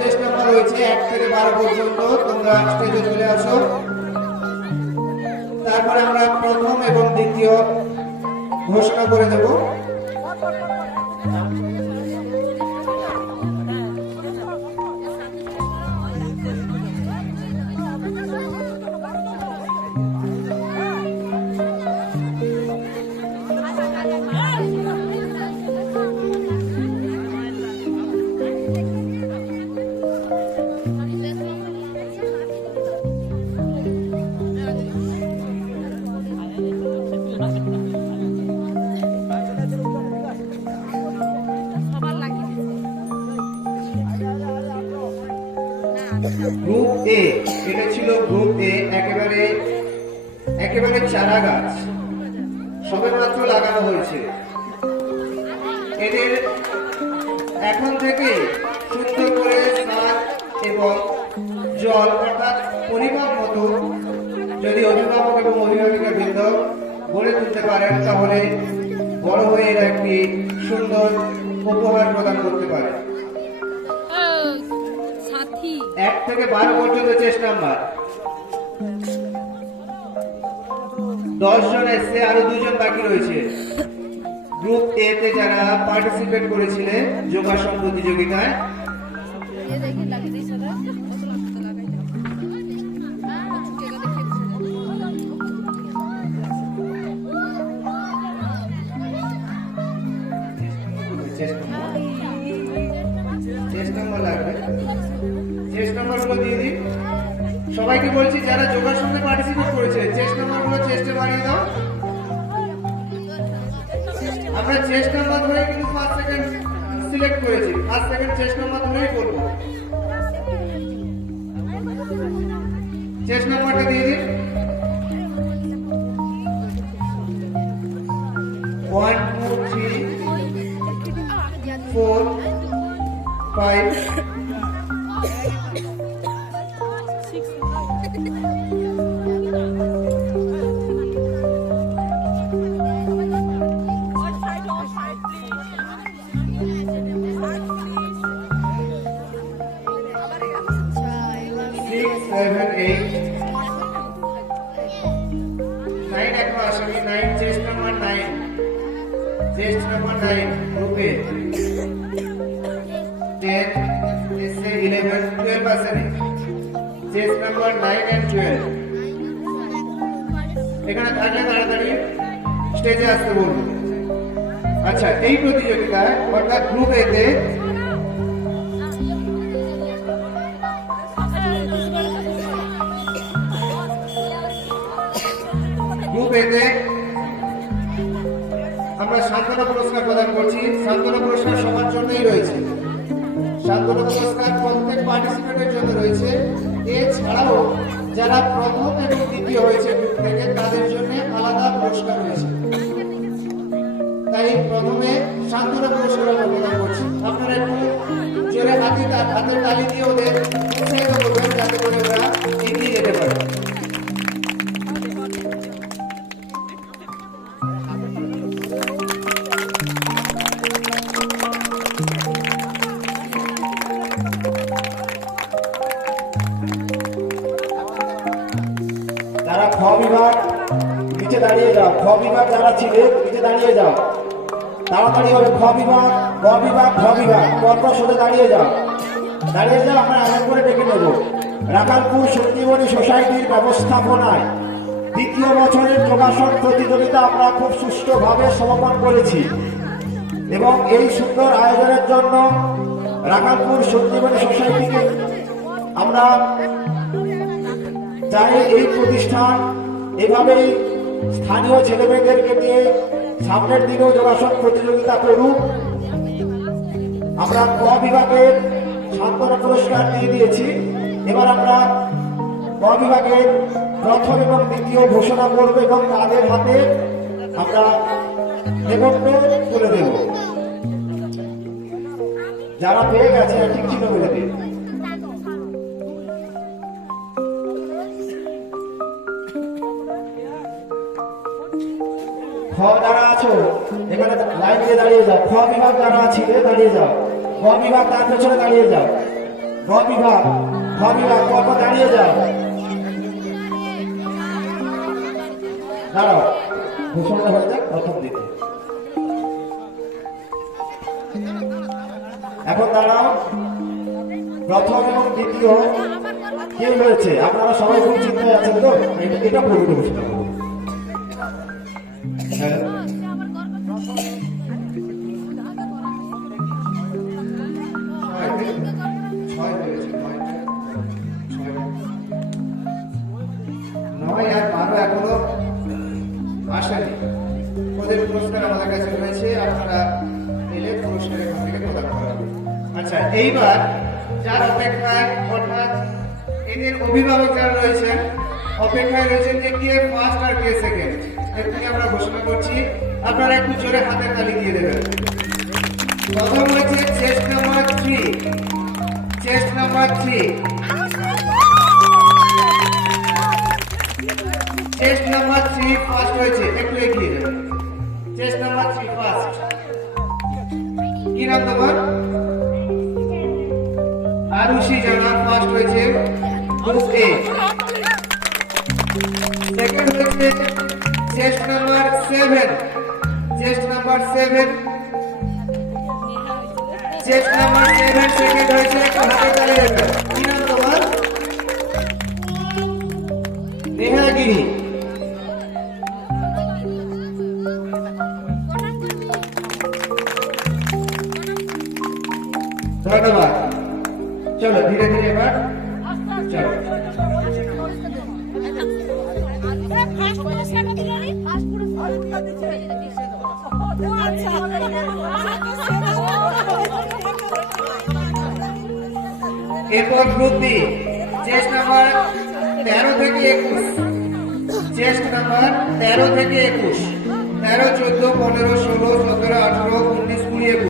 চেষ্টা করা হয়েছে 1 থেকে 12 পর্যন্ত। তোমরা স্টেজে চলে আসো। তারপরে আমরা প্রথম এবং দ্বিতীয় ঘোষণা করে দেব। গ্রুপ এ, এটা ছিল গ্রুপ এ, একেবারে চারা গাছ সবেমাত্র লাগানো হয়েছে। এদের এখন থেকে সুন্দর করে সার এবং জল অর্থাৎ পরিমাপ মতো যদি অভিভাবক এবং অভিভাবিকা বৃন্দ গড়ে তুলতে পারেন, তাহলে বড় হয়ে এরা একটি সুন্দর উপহার প্রদান করতে পারে। 1 থেকে 12 পর্যন্ত চেষ্টা নাম্বার। 10 জন এসে, আরো 2 জন বাকি রয়েছে। গ্রুপ এ তে যারা পার্টিসিপেট করেছিলেন যোগাসন প্রতিযোগিতায়, চেষ্টা নাম্বার লাগবে। চেষ্টা নাম্বারগুলো দিয়ে দিই সবাইকে। বলছি যারা যোগাসনে পার্টিসিপেট করেছে চেষ্টা নাম্বারগুলো চেষ্টা বাড়িয়ে দাও। আমরা চেষ্টা নাম্বার ধরে কিন্তু ফার্স্ট সেকেন্ড সিলেক্ট করেছি। ফার্স্ট সেকেন্ড চেষ্টা নাম্বার ধরেই করব। চেষ্টা নাম্বারটা দিয়ে দিন। 1 2 3 4 5 6 7 8 9 এখনো আসেনি। 9 চেস্ট নাম্বার 9, চেস্ট নাম্বার 9 গ্রুপে 10 এসে 11 12 আসেনি। চেস্ট নাম্বার 9 and 12 এখানে থাকলে তাড়াতাড়ি স্টেজে আসতে বলবো। আচ্ছা, এই প্রতিযোগিতায় অর্থাৎ গ্রুপ এ তে আমরা সান্ত্বনা পুরস্কার প্রদান করছি। সান্ত্বনা পুরস্কার সবার জন্যই রয়েছে। সান্ত্বনা পুরস্কার প্রত্যেক পার্টিসিপেন্টের জন্য রয়েছে। এছাড়াও যারা প্রথম এবং দ্বিতীয় হয়েছে গ্রুপ থেকে, তাদের জন্য আলাদা পুরস্কার রয়েছে। তাই প্রথমে সান্ত্বনা পুরস্কার আমরা প্রদান করছি। আপনারা একটু জোরে হাতের তালি দিয়ে ওদের উৎসাহিত করবেন, যাতে করে ওরা এগিয়ে যেতে পারে। যারা খ বিভাগ নিচে দাঁড়িয়ে যাও। খ বিভাগ যারা ছিলে নিচে দাঁড়িয়ে যাও, তাড়াতাড়ি হবে। খ বিভাগ, গ বিভাগ, খ বিভাগ পরপর সোজা দাঁড়িয়ে যাও। দাঁড়িয়ে যাও, আমরা আলাদা করে ডেকে নেব। রাখালপুর সঞ্জীবনী সোসাইটির ব্যবস্থাপনায় 2য় বছরের যোগাসন প্রতিযোগিতা আমরা খুব সুষ্ঠুভাবে সমাপন করেছি এবং এই সুন্দর আয়োজনের জন্য রাখালপুর সঞ্জীবনী সোসাইটিকে আমরা চাই এই প্রতিষ্ঠান এভাবেই স্থানীয় ছেলেমেয়েদেরকে নিয়ে সামনের দিনেও যোগাসন প্রতিযোগিতা করুক। আমরা ক বিভাগের সান্ত্বনা পুরস্কার দিয়ে দিয়েছি। এবার আমরা ক বিভাগের প্রথম এবং দ্বিতীয় ঘোষণা করব এবং তাদের হাতে আমরা নেমন্ত্রণ তুলে দেব। যারা পেয়ে গেছে ঠিক চিহ্ন বলে দিন। খ যারা আছো এখানে লাইন দিয়ে দাঁড়িয়ে যাও। খ বিভাগ যারা আছে দাঁড়িয়ে যাও। গ বিভাগ তার পেছনে দাঁড়িয়ে যাও। গ বিভাগ খ বিভাগ পরপর দাঁড়িয়ে যাও। দাঁড়াও, ঘোষণা হয়ে যাক প্রথম দিকে। এখন দাঁড়াও, প্রথম এবং দ্বিতীয় কেউ হয়েছে? আপনারা সবাই খুব চিন্তায় আছেন তো? এটা পড়বে ঘোষণা করুন। হ্যাঁ, নয় আর 12 এখনো আসেনি। ওদের পুরস্কার আমাদের কাছে রয়েছে, আপনারা এলে পুরস্কার এখান থেকে প্রদান করা হবে। আচ্ছা, এইবার যার অপেক্ষায় অর্থাৎ এদের অভিভাবক যারা রয়েছেন অপেক্ষায় রয়েছেন যে কে ফার্স্ট আর কে সেকেন্ড, এক্ষুনি আমরা ঘোষণা করছি। আপনারা একটু জোরে হাতের তালি দিয়ে দেবেন। প্রথম হয়েছে chest number 3, chest number 3, chest number 3 first হয়েছে, একটু এগিয়ে যাবেন। Chest number 3 first. কি নাম তোমার? আরুষি জানা ফার্স্ট হয়েছে, গ্রুপ এ। সেকেন্ড হয়েছে chest number 7, chest number 7, chest number 7 second হয়েছে, একটু হাতে তালি দেবেন। কি নাম তোমার? নেহাগিরি। ধন্যবাদ। চলো ধীরে ধীরে এবার চলো। এরপর গ্রুপ বি, চেস্ট নাম্বার 13 থেকে 21, চেস্ট নাম্বার 13 থেকে 21, 13, 14, 15, 16, 17, 18, 19, 20, 21।